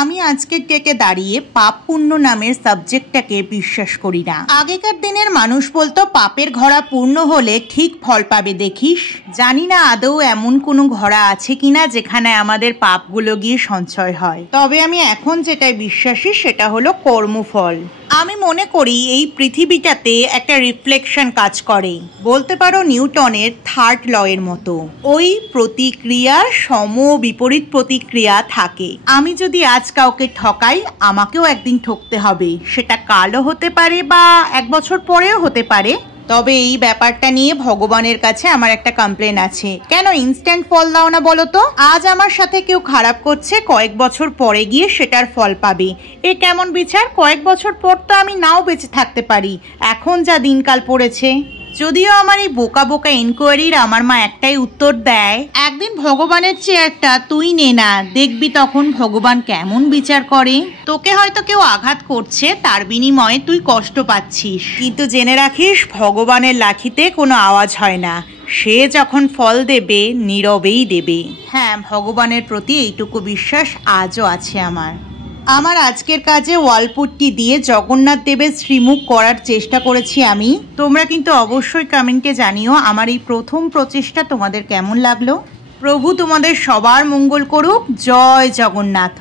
আমি আজকের ডেটে দাঁড়িয়ে পাপ পুণ্য নামের সাবজেক্টটাকে বিশ্বাস করি না। আগেকার দিনের মানুষ বলতো পাপের ঘড়া পূর্ণ হলে ঠিক ফল পাবে দেখিস। জানি না আদৌ এমন কোনো ঘড়া আছে কিনা যেখানে আমাদের পাপগুলো গিয়ে সঞ্চয় হয়। তবে আমি এখন যেটাই বিশ্বাসী সেটা হলো কর্মফল। আমি মনে করি এই পৃথিবীটাতে একটা রিফ্লেকশন কাজ করে, বলতে পারো নিউটনের থার্ড ল এর মতো। ওই প্রতিক্রিয়ার সম বিপরীত প্রতিক্রিয়া থাকে। আমি যদি আজ কাউকে ঠকাই, আমাকেও একদিন ঠকতে হবে। সেটা কালও হতে পারে বা 1 বছর পরেও হতে পারে। তবে এই ব্যাপারটা নিয়ে ভগবানের কাছে আমার একটা কমপ্লেন আছে। কেন ইনস্ট্যান্ট ফল দাও না বলো তো? আজ আমার সাথে কেউ খারাপ করছে, কয়েক বছর পরে গিয়ে সেটার ফল পাবে। এ কেমন বিচার? কয়েক বছর পর তো আমি নাও বেঁচে থাকতে পারি, এখন যা দিনকাল পড়েছে। যদিও আমার এই বোকা বোকা ইনকোয়ারির আমার মা একটাই উত্তর দেয়, একদিন ভগবানের চেয়ারটা তুই নে না, দেখবি তখন ভগবান কেমন বিচার করে। তোকে হয়তো কেউ আঘাত করছে, তার বিনিময়ে তুই কষ্ট পাচ্ছিস, কিন্তু জেনে রাখিস ভগবানের লাঠিতে কোনো আওয়াজ হয় না। সে যখন ফল দেবে নীরবেই দেবে। হ্যাঁ, ভগবানের প্রতি এইটুকু বিশ্বাস আজও আছে আমার আজকের কাজে ওয়ালপুট্টি দিয়ে জগন্নাথ দেবের শ্রীমুখ করার চেষ্টা করেছি আমি। তোমরা কিন্তু অবশ্যই কমেন্টে জানিও আমার এই প্রথম প্রচেষ্টা তোমাদের কেমন লাগলো। প্রভু তোমাদের সবার মঙ্গল করুক। জয় জগন্নাথ।